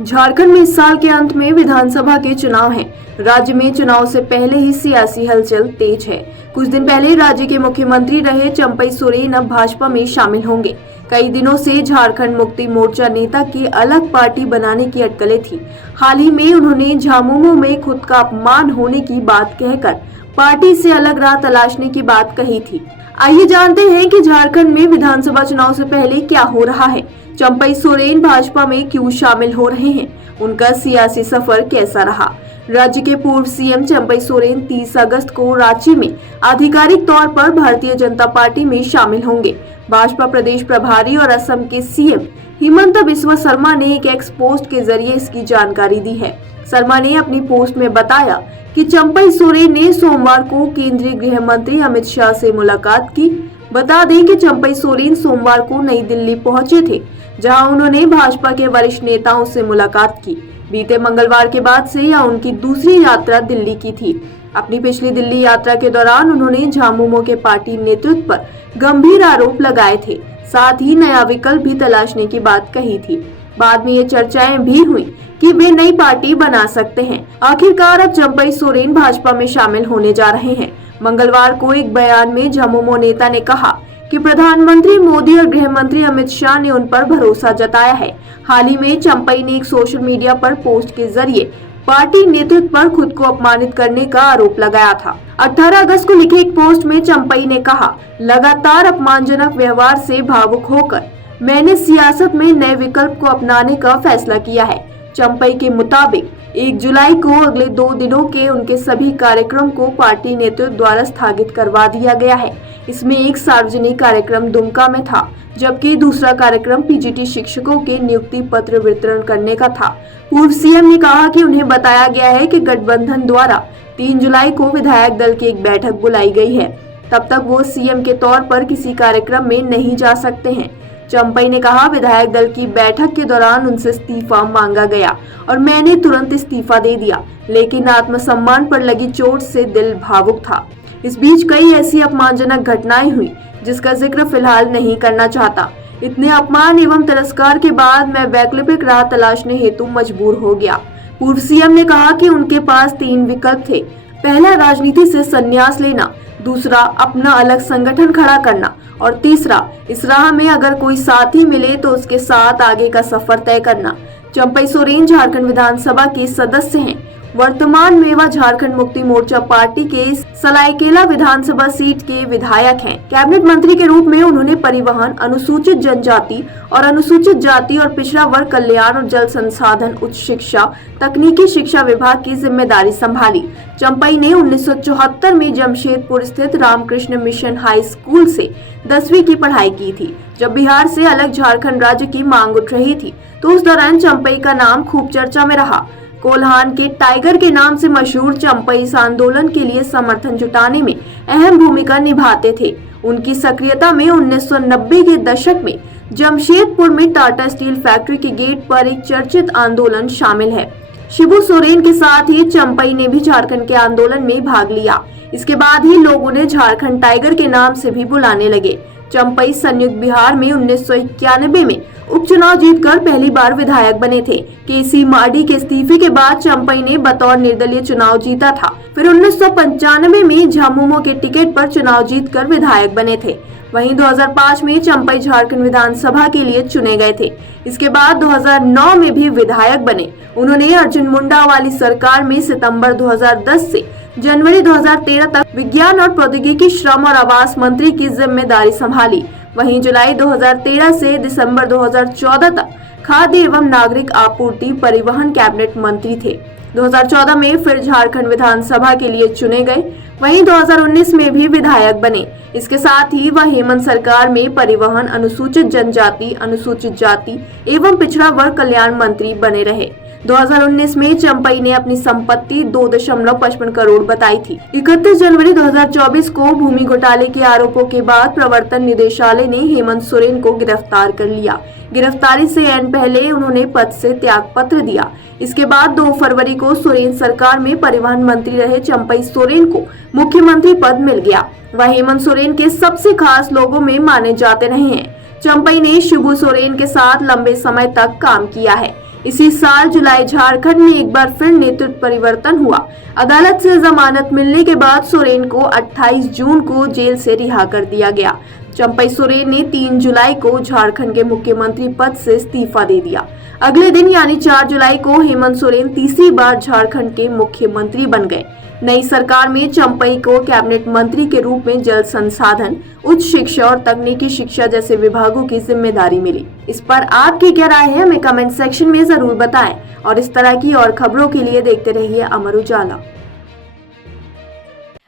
झारखंड में इस साल के अंत में विधानसभा के चुनाव हैं। राज्य में चुनाव से पहले ही सियासी हलचल तेज है। कुछ दिन पहले राज्य के मुख्यमंत्री रहे चंपई सोरेन अब भाजपा में शामिल होंगे। कई दिनों से झारखंड मुक्ति मोर्चा नेता की अलग पार्टी बनाने की अटकलें थी। हाल ही में उन्होंने झामुमो में खुद का अपमान होने की बात कहकर पार्टी से अलग राह तलाशने की बात कही थी। आइए जानते हैं कि झारखंड में विधानसभा चुनाव से पहले क्या हो रहा है, चंपई सोरेन भाजपा में क्यों शामिल हो रहे हैं, उनका सियासी सफर कैसा रहा। राज्य के पूर्व सीएम चंपई सोरेन 30 अगस्त को रांची में आधिकारिक तौर पर भारतीय जनता पार्टी में शामिल होंगे। भाजपा प्रदेश प्रभारी और असम के सीएम हिमंता बिस्वा शर्मा ने एक एक्स पोस्ट के जरिए इसकी जानकारी दी है। शर्मा ने अपनी पोस्ट में बताया कि चंपई सोरेन ने सोमवार को केंद्रीय गृह मंत्री अमित शाह से मुलाकात की। बता दें कि चंपई सोरेन सोमवार को नई दिल्ली पहुंचे थे, जहां उन्होंने भाजपा के वरिष्ठ नेताओं से मुलाकात की। बीते मंगलवार के बाद से यह उनकी दूसरी यात्रा दिल्ली की थी। अपनी पिछली दिल्ली यात्रा के दौरान उन्होंने झामुमो के पार्टी नेतृत्व पर गंभीर आरोप लगाए थे, साथ ही नया विकल्प भी तलाशने की बात कही थी। बाद में ये चर्चाएं भी हुई कि वे नई पार्टी बना सकते हैं। आखिरकार अब चंपई सोरेन भाजपा में शामिल होने जा रहे हैं। मंगलवार को एक बयान में झामुमो नेता ने कहा कि प्रधानमंत्री मोदी और गृह मंत्री अमित शाह ने उन पर भरोसा जताया है। हाल ही में चंपई ने एक सोशल मीडिया पर पोस्ट के जरिए पार्टी नेतृत्व पर खुद को अपमानित करने का आरोप लगाया था। 18 अगस्त को लिखे एक पोस्ट में चंपई ने कहा, लगातार अपमानजनक व्यवहार से भावुक होकर मैंने सियासत में नए विकल्प को अपनाने का फैसला किया है। चंपई के मुताबिक 1 जुलाई को अगले 2 दिनों के उनके सभी कार्यक्रम को पार्टी नेतृत्व द्वारा स्थगित करवा दिया गया है। इसमें एक सार्वजनिक कार्यक्रम दुमका में था, जबकि दूसरा कार्यक्रम पीजीटी शिक्षकों के नियुक्ति पत्र वितरण करने का था। पूर्व सीएम ने कहा कि उन्हें बताया गया है कि गठबंधन द्वारा 3 जुलाई को विधायक दल की एक बैठक बुलाई गई है, तब तक वो सीएम के तौर पर किसी कार्यक्रम में नहीं जा सकते हैं। चंपई ने कहा, विधायक दल की बैठक के दौरान उनसे इस्तीफा मांगा गया और मैंने तुरंत इस्तीफा दे दिया, लेकिन आत्मसम्मान पर लगी चोट से दिल भावुक था। इस बीच कई ऐसी अपमानजनक घटनाएं हुई जिसका जिक्र फिलहाल नहीं करना चाहता। इतने अपमान एवं तिरस्कार के बाद मैं वैकल्पिक राह तलाशने हेतु मजबूर हो गया। पूर्व सीएम ने कहा कि उनके पास 3 विकल्प थे। पहला, राजनीति से संन्यास लेना, दूसरा, अपना अलग संगठन खड़ा करना और तीसरा, इस राह में अगर कोई साथी मिले तो उसके साथ आगे का सफर तय करना। चंपई सोरेन झारखंड विधानसभा के सदस्य हैं। वर्तमान में वह झारखंड मुक्ति मोर्चा पार्टी के सलाइकेला विधानसभा सीट के विधायक हैं। कैबिनेट मंत्री के रूप में उन्होंने परिवहन, अनुसूचित जनजाति और अनुसूचित जाति और पिछड़ा वर्ग कल्याण और जल संसाधन, उच्च शिक्षा, तकनीकी शिक्षा विभाग की जिम्मेदारी संभाली। चंपई ने 1974 में जमशेदपुर स्थित रामकृष्ण मिशन हाई स्कूल से 10वीं की पढ़ाई की थी। जब बिहार से अलग झारखंड राज्य की मांग उठ रही थी तो उस दौरान चंपई का नाम खूब चर्चा में रहा। कोल्हान के टाइगर के नाम से मशहूर चंपई इस आंदोलन के लिए समर्थन जुटाने में अहम भूमिका निभाते थे। उनकी सक्रियता में 1990 के दशक में जमशेदपुर में टाटा स्टील फैक्ट्री के गेट पर एक चर्चित आंदोलन शामिल है। शिबू सोरेन के साथ ही चंपई ने भी झारखंड के आंदोलन में भाग लिया। इसके बाद ही लोग उन्हें झारखंड टाइगर के नाम से भी बुलाने लगे। चंपई संयुक्त बिहार में 1991 में उपचुनाव जीतकर पहली बार विधायक बने थे। केसी मार्डी के इस्तीफे के बाद चंपई ने बतौर निर्दलीय चुनाव जीता था। फिर 1995 में झामुमो के टिकट पर चुनाव जीतकर विधायक बने थे। वहीं 2005 में चंपई झारखंड विधानसभा के लिए चुने गए थे। इसके बाद 2009 में भी विधायक बने। उन्होंने अर्जुन मुंडा वाली सरकार में सितंबर 2010 से जनवरी 2013 तक विज्ञान और प्रौद्योगिकी, श्रम और आवास मंत्री की जिम्मेदारी संभाली। वहीं जुलाई 2013 से दिसंबर 2014 तक खाद्य एवं नागरिक आपूर्ति परिवहन कैबिनेट मंत्री थे। 2014 में फिर झारखंड विधानसभा के लिए चुने गए। वहीं 2019 में भी विधायक बने। इसके साथ ही वह हेमंत सरकार में परिवहन, अनुसूचित जनजाति, अनुसूचित जाति एवं पिछड़ा वर्ग कल्याण मंत्री बने रहे। 2019 में चंपई ने अपनी संपत्ति 2.55 करोड़ बताई थी। 31 जनवरी 2024 को भूमि घोटाले के आरोपों के बाद प्रवर्तन निदेशालय ने हेमंत सोरेन को गिरफ्तार कर लिया। गिरफ्तारी से ऐन पहले उन्होंने पद से त्याग पत्र दिया। इसके बाद 2 फरवरी को सोरेन सरकार में परिवहन मंत्री रहे चंपई सोरेन को मुख्यमंत्री पद मिल गया। वह हेमंत सोरेन के सबसे खास लोगों में माने जाते रहे हैं। चंपई ने शिबू सोरेन के साथ लंबे समय तक काम किया है। इसी साल जुलाई झारखंड में एक बार फिर नेतृत्व परिवर्तन हुआ। अदालत से जमानत मिलने के बाद सोरेन को 28 जून को जेल से रिहा कर दिया गया। चंपई सोरेन ने 3 जुलाई को झारखंड के मुख्यमंत्री पद से इस्तीफा दे दिया। अगले दिन यानी 4 जुलाई को हेमंत सोरेन तीसरी बार झारखंड के मुख्यमंत्री बन गए। नई सरकार में चंपई को कैबिनेट मंत्री के रूप में जल संसाधन, उच्च शिक्षा और तकनीकी शिक्षा जैसे विभागों की जिम्मेदारी मिली। इस पर आपकी क्या राय है, हमें कमेंट सेक्शन में जरूर बताएं और इस तरह की और खबरों के लिए देखते रहिए अमर उजाला।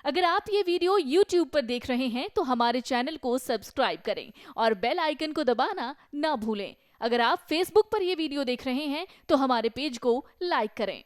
अगर आप ये वीडियो YouTube पर देख रहे हैं तो हमारे चैनल को सब्सक्राइब करें और बेल आइकन को दबाना ना भूलें। अगर आप Facebook पर ये वीडियो देख रहे हैं तो हमारे पेज को लाइक करें।